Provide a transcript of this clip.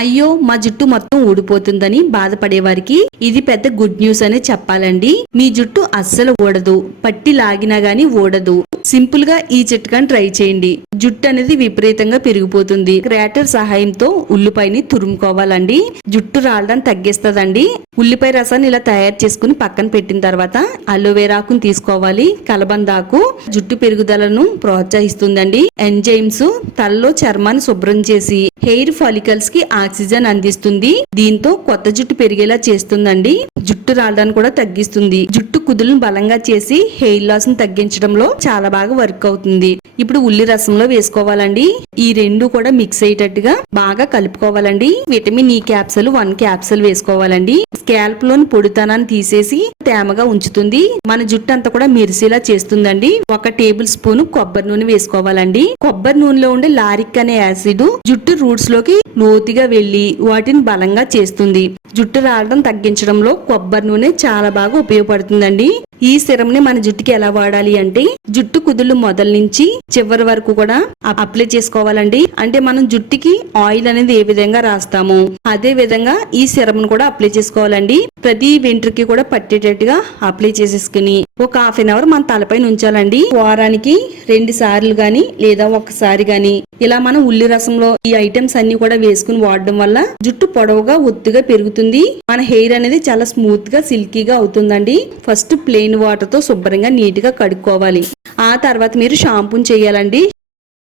అయ్యో మా జుట్టు మొత్తం ఊడిపోతుందని బాధపడే వారికి ఇది పెద్ద గుడ్ న్యూస్ అనే చెప్పాలండి. మీ జుట్టు అస్సలు ఊడదు, పట్టి లాగినా గానీ ఊడదు. సింపుల్ గా ఈ చిట్కాని ట్రై చేయండి. జుట్టు అనేది విపరీతంగా పెరిగిపోతుంది. గ్రేటర్ సహాయంతో ఉల్లిపాయని తురుముకోవాలండి. జుట్టు రాలడం తగ్గిస్తదండి. ఉల్లిపాయ రసాన్ని ఇలా తయారు చేసుకుని పక్కన పెట్టిన తర్వాత అలోవెరాకుని తీసుకోవాలి. కలబందాకు జుట్టు పెరుగుదలను ప్రోత్సహిస్తుందండి. ఎంజైమ్స్ తలలో చర్మాన్ని శుభ్రం చేసి హెయిర్ ఫాలికల్స్ కి ఆక్సిజన్ అందిస్తుంది. దీంతో కొత్త జుట్టు పెరిగేలా చేస్తుందండి. జుట్టు రాలడాన్ని కూడా తగ్గిస్తుంది. జుట్టు కుదులను బలంగా చేసి హెయిర్ లాస్ ని తగ్గించడంలో చాలా బాగా వర్క్ అవుతుంది. ఇప్పుడు ఉల్లి రసంలో వేసుకోవాలండి. ఈ రెండు కూడా మిక్స్ అయ్యేటట్టుగా బాగా కలుపుకోవాలండి. విటమిన్ ఈ క్యాప్సూల్ 1 క్యాప్సూల్ వేసుకోవాలండి. స్కాల్ప్ లోని పొడితనాన్ని తీసేసి తేమగా ఉంచుతుంది. మన జుట్టు అంతా కూడా మెరిసేలా చేస్తుందండి. 1 టేబుల్ స్పూన్ కొబ్బరి నూనె వేసుకోవాలండి. కొబ్బరి నూనెలో ఉండే లారిక్ అనే యాసిడ్ జుట్టు రూట్స్ లోకి లోతుగా వెళ్లి వాటిని బలంగా చేస్తుంది. జుట్టు రాలడం తగ్గించడంలో కొబ్బరి నూనె చాలా బాగా ఉపయోగపడుతుందండి. ఈ సిరం ని మన జుట్టుకి ఎలా వాడాలి అంటే జుట్టు కుదుళ్ళు మొదల నుంచి చివరి వరకు కూడా అప్లై చేసుకోవాలండి. అంటే మనం జుట్టుకి ఆయిల్ అనేది ఏ విధంగా రాస్తామో అదే విధంగా ఈ సిరం ను కూడా అప్లై చేసుకోవాలండి. ప్రతి వెంట్రుకి కూడా పట్టేటట్టుగా అప్లై చేసేసుకుని ఒక హాఫ్ అన్ అవర్ మన తలపైన ఉంచాలండి. వారానికి 2 సార్లు గాని లేదా ఒకసారి గాని ఇలా మనం ఉల్లి రసంలో ఈ ఐటమ్స్ అన్ని కూడా వేసుకుని వాడడం వల్ల జుట్టు పొడవుగా ఒత్తుగా పెరుగుతుంది. మన హెయిర్ అనేది చాలా స్మూత్ గా సిల్కీగా అవుతుందండి. ఫస్ట్ ప్లెయిన్ వాటర్ తో శుభ్రంగా నీట్ గా కడుక్కోవాలి. ఆ తర్వాత మీరు షాంపూని చేయాలండి.